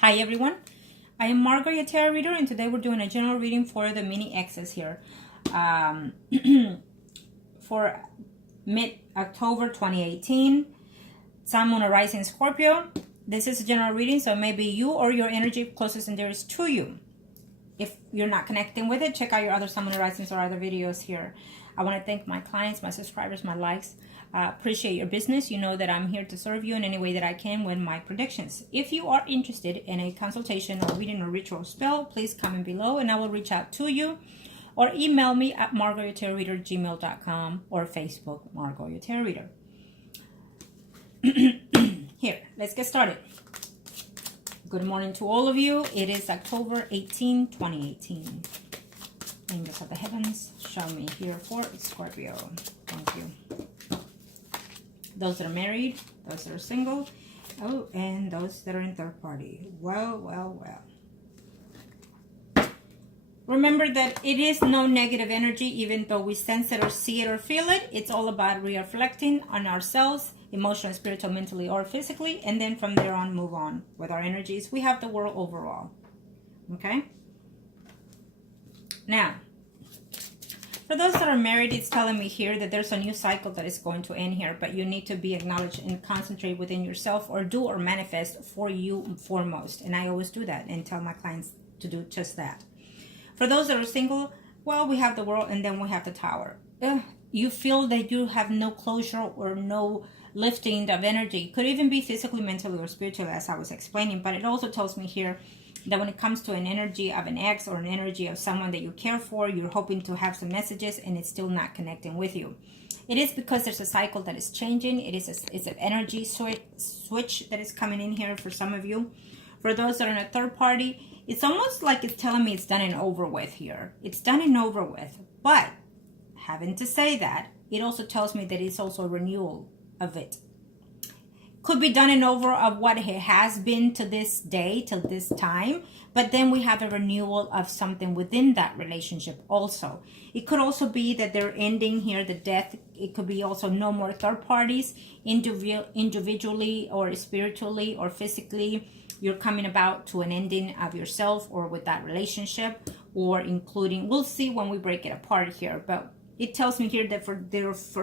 Hi everyone, I am Margourtarotreader, and today we're doing a general reading for the mini X's here for mid-October 2018. Sun, Moon, or Rising Scorpio. This is a general reading, so maybe you or your energy closest and dearest to you. If you're not connecting with it, check out your other Sun, Moon, or Risings or other videos here. I want to thank my clients, my subscribers, my likes. Appreciate your business. You know that I'm here to serve you in any way that I can with my predictions. If you are interested in a consultation or reading or ritual spell, please comment below and I will reach out to you, or email me at margourtarotreader@gmail.com or Facebook Margourtarotreader. Here, let's get started. Good morning to all of you. It is October 18, 2018. Angels of the heavens, show me here for Scorpio. Thank you. Those that are married, those that are single, oh, and those that are in third party. Well, well, well. Remember that it is no negative energy, even though we sense it or see it or feel it. It's all about reflecting on ourselves, emotionally, spiritually, mentally, or physically, and then from there on, move on with our energies. We have the world overall. Okay? Now, for those that are married, it's telling me here that there's a new cycle that is going to end here, but you need to be acknowledged and concentrate within yourself, or do or manifest for you foremost. And I always do that and tell my clients to do just that. For those that are single, well, we have the world and then we have the tower. You feel that you have no closure or no lifting of energy. It could even be physically, mentally, or spiritually, as I was explaining, but it also tells me here that when it comes to an energy of an ex or an energy of someone that you care for, you're hoping to have some messages and it's still not connecting with you. It is because there's a cycle that is changing. It's an energy switch that is coming in here for some of you. For those that are in a third party, it's almost like it's telling me it's done and over with here. It's done and over with. But having to say that, it also tells me that it's also a renewal of it. Could be done and over of what it has been to this day, till this time, but then we have a renewal of something within that relationship also. It could also be that they're ending here, the death. It could be also no more third parties, individually or spiritually or physically. You're coming about to an ending of yourself or with that relationship, or including, we'll see when we break it apart here, but it tells me here that for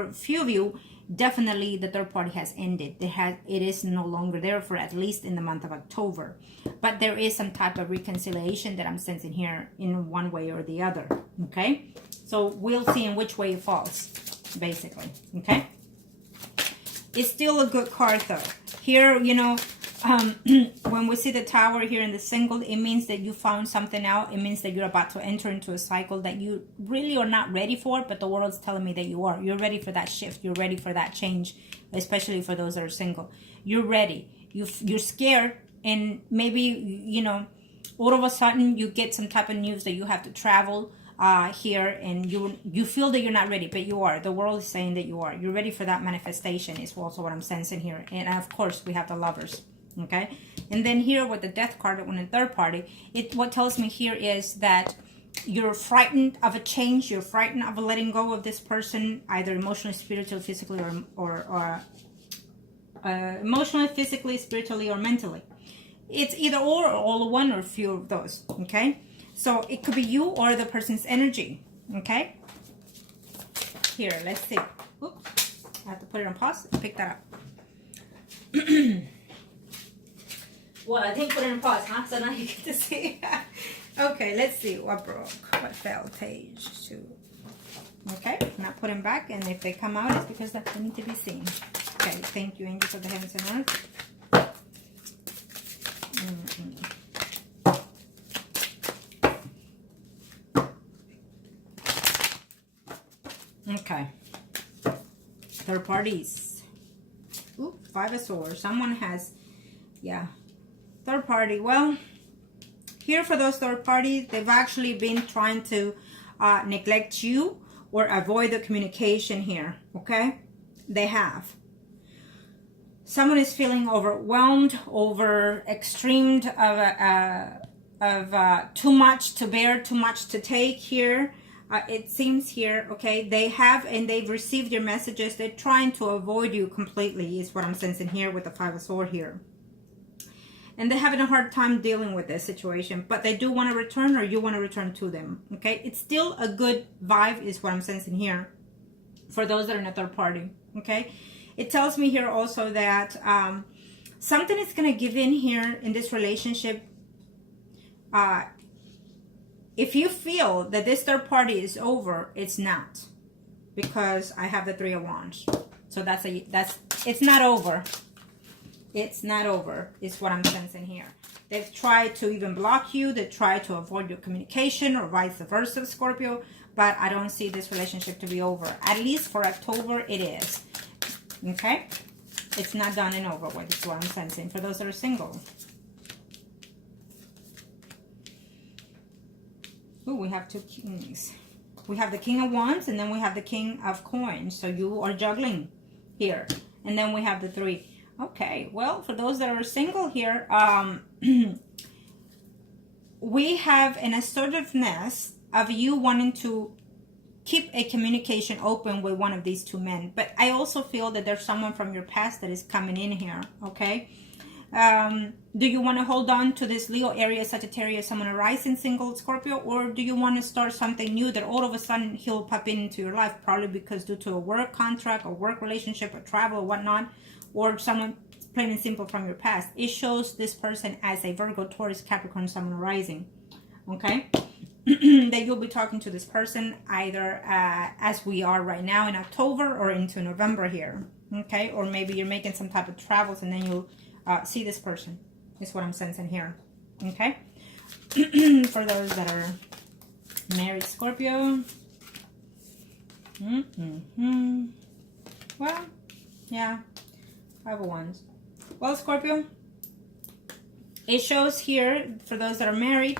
a few of you, definitely the third party has ended. It is no longer there for at least in the month of October. But there is some type of reconciliation that I'm sensing here in one way or the other. Okay? So we'll see in which way it falls, basically. Okay? It's still a good card though. Here, you know, when we see the tower here in the single, it means that you found something out. It means that you're about to enter into a cycle that you really are not ready for, but the world's telling me that you are. You're ready for that shift. You're ready for that change, especially for those that are single. You're ready. You're scared, and maybe, you know, all of a sudden you get some type of news that you have to travel here, and you feel that you're not ready, but you are. The world is saying that you are. You're ready for that manifestation is also what I'm sensing here. And of course, we have the Lovers. Okay, and then here with the Death card when in third party, what tells me here is that you're frightened of a change. You're frightened of letting go of this person, either emotionally, spiritually, physically, or emotionally, physically, spiritually, or mentally. It's either or all one or a few of those. Okay, so it could be you or the person's energy. Okay, here, let's see. Oops, I have to put it on pause and pick that up. Well, I didn't put it in pause, huh? So now you get to see. Okay, let's see what broke, what fell. Page 2. Okay, now put them back, and if they come out, it's because they need to be seen. Okay, thank you, angels of the heavens and earth. Okay. Third parties. Ooh, 5 of Swords. Someone has, yeah. Third party, well, here for those third parties, they've actually been trying to neglect you or avoid the communication here, okay? They have. Someone is feeling overwhelmed, over extremed of too much to bear, too much to take here. It seems here, okay, they have and they've received your messages. They're trying to avoid you completely is what I'm sensing here with the 5 of Swords here. and they're having a hard time dealing with this situation, but they do want to return, or you want to return to them. Okay, it's still a good vibe is what I'm sensing here for those that are in a third party. Okay, it tells me here also that something is going to give in here in this relationship. If you feel that this third party is over, it's not, because I have the Three of Wands. So it's not over. It's not over, is what I'm sensing here. They've tried to even block you. They tried to avoid your communication, or vice versa, Scorpio. But I don't see this relationship to be over. At least for October, it is. Okay? It's not done and over with, is what I'm sensing for those that are single. Ooh, we have two kings. We have the King of Wands, and then we have the King of Coins. So you are juggling here. And then we have the Three. Okay, well, for those that are single here, we have an assertiveness of you wanting to keep a communication open with one of these two men. But I also feel that there's someone from your past that is coming in here, okay? Do you want to hold on to this Leo, Aries, Sagittarius, Sun, and Rising single, Scorpio? Or do you want to start something new that all of a sudden he'll pop into your life? Probably because due to a work contract or work relationship or travel or whatnot, or someone plain and simple from your past. It shows this person as a Virgo, Taurus, Capricorn, Sun, and Rising. Okay? That you'll be talking to this person either as we are right now in October or into November here. Okay? Or maybe you're making some type of travels and then you'll see this person. Is what I'm sensing here. Okay? For those that are married, Scorpio. Well, yeah. 5 of Wands. Well, Scorpio, it shows here for those that are married.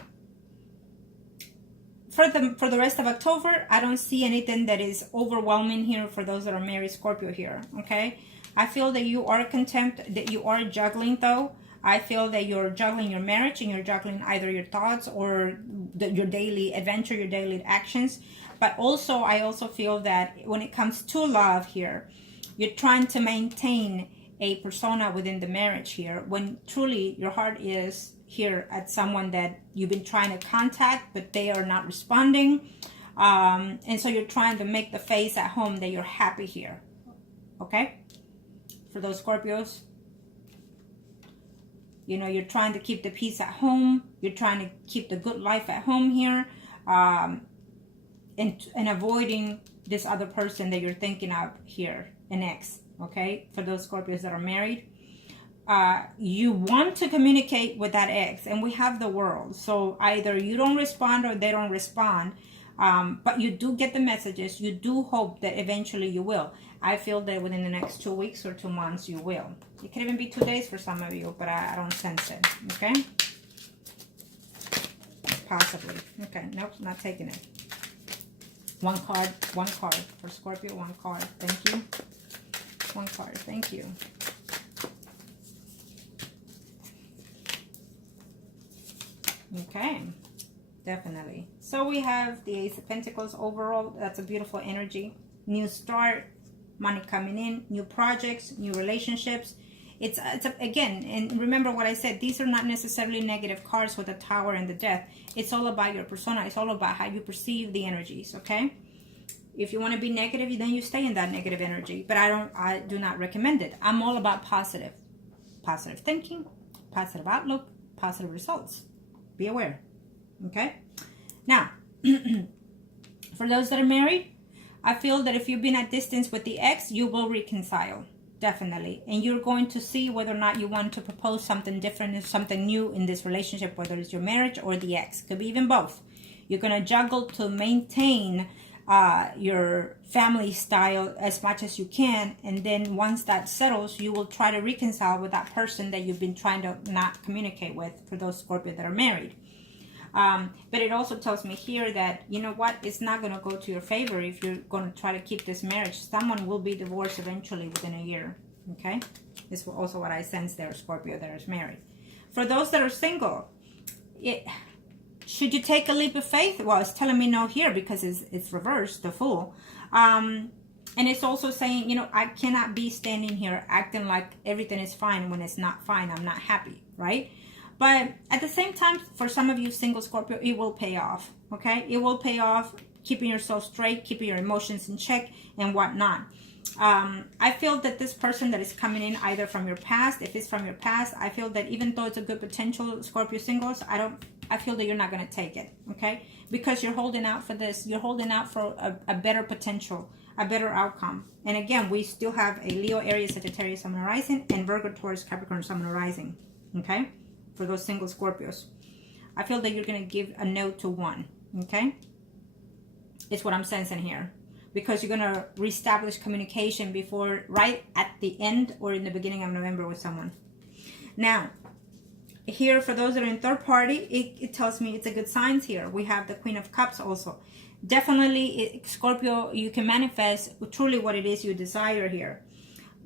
For the rest of October, I don't see anything that is overwhelming here for those that are married, Scorpio here. Okay, I feel that you are content, that you are juggling though. I feel that you're juggling your marriage, and you're juggling either your thoughts or your daily adventure, your daily actions. But also, I also feel that when it comes to love here, you're trying to maintain a persona within the marriage here, when truly your heart is here at someone that you've been trying to contact, but they are not responding. And so you're trying to make the face at home that you're happy here. Okay? For those Scorpios, you know, you're trying to keep the peace at home. You're trying to keep the good life at home here. And avoiding this other person that you're thinking of here, an ex. Okay, for those Scorpios that are married, you want to communicate with that ex, and we have the World. So either you don't respond or they don't respond, but you do get the messages. You do hope that eventually you will. I feel that within the next 2 weeks or 2 months you will. It could even be 2 days for some of you, but I don't sense it. Okay, possibly. Okay, nope, not taking it. One card for Scorpio. One card. Thank you. One card. Thank you. Okay, definitely. So we have the Ace of Pentacles overall. That's a beautiful energy. New start, money coming in, new projects, new relationships. It's again, and remember what I said, these are not necessarily negative cards with the Tower and the Death. It's all about your persona. It's all about how you perceive the energies, okay? If you want to be negative, then you stay in that negative energy. But I do not recommend it. I'm all about positive. Positive thinking, positive outlook, positive results. Be aware. Okay? Now, for those that are married, I feel that if you've been at distance with the ex, you will reconcile. Definitely. And you're going to see whether or not you want to propose something different, something new in this relationship, whether it's your marriage or the ex. Could be even both. You're going to juggle to maintain your family style as much as you can, and then once that settles, you will try to reconcile with that person that you've been trying to not communicate with, for those Scorpio that are married. But it also tells me here that, you know what, it's not going to go to your favor if you're going to try to keep this marriage. Someone will be divorced eventually within a year. Okay, this is also what I sense there, Scorpio that is married. For those that are single, should you take a leap of faith? Well, it's telling me no here because it's reversed, the Fool. And it's also saying, you know, I cannot be standing here acting like everything is fine when it's not fine. I'm not happy, right? But at the same time, for some of you single Scorpio, it will pay off, okay? It will pay off, keeping yourself straight, keeping your emotions in check and whatnot. I feel that this person that is coming in either from your past, if it's from your past, I feel that even though it's a good potential, Scorpio singles, I feel that you're not going to take it, okay? Because you're holding out for this. You're holding out for a better potential, a better outcome. And again, we still have a Leo, Aries, Sagittarius, Sun, Rising, and Virgo, Taurus, Capricorn, Sun, Rising, okay? For those single Scorpios. I feel that you're going to give a no to one, okay? It's what I'm sensing here. Because you're going to reestablish communication before, right at the end or in the beginning of November with someone. Now, here for those that are in third party, it tells me it's a good signs here. We have the Queen of Cups also. Definitely, Scorpio, you can manifest truly what it is you desire here.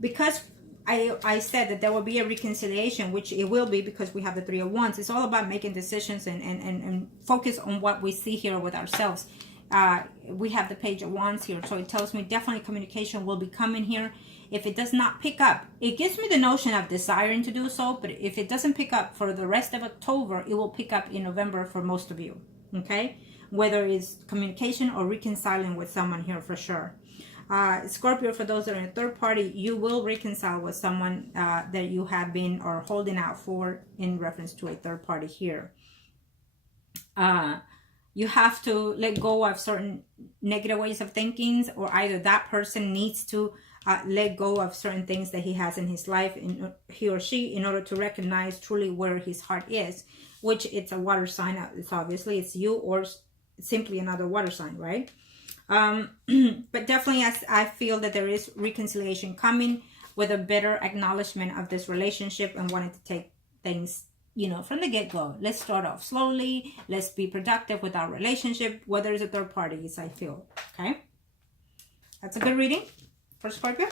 Because I said that there will be a reconciliation, which it will be because we have the Three of Wands. It's all about making decisions and focus on what we see here with ourselves. We have the Page of Wands here, so it tells me definitely communication will be coming here. If it does not pick up, it gives me the notion of desiring to do so, but if it doesn't pick up for the rest of October, it will pick up in November for most of you, okay? Whether it's communication or reconciling with someone here for sure. Scorpio, for those that are in a third party, you will reconcile with someone that you have been or holding out for in reference to a third party here. You have to let go of certain negative ways of thinking, or either that person needs to let go of certain things that he has in his life, he or she, in order to recognize truly where his heart is, which it's a water sign. It's obviously it's you or simply another water sign, right? But definitely, I feel that there is reconciliation coming with a better acknowledgement of this relationship and wanting to take things, you know, from the get-go. Let's start off slowly. Let's be productive with our relationship, whether it's a third party, I feel. Okay? That's a good reading for Scorpio.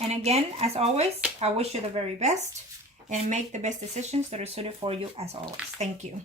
And again, as always, I wish you the very best and make the best decisions that are suited for you as always. Thank you.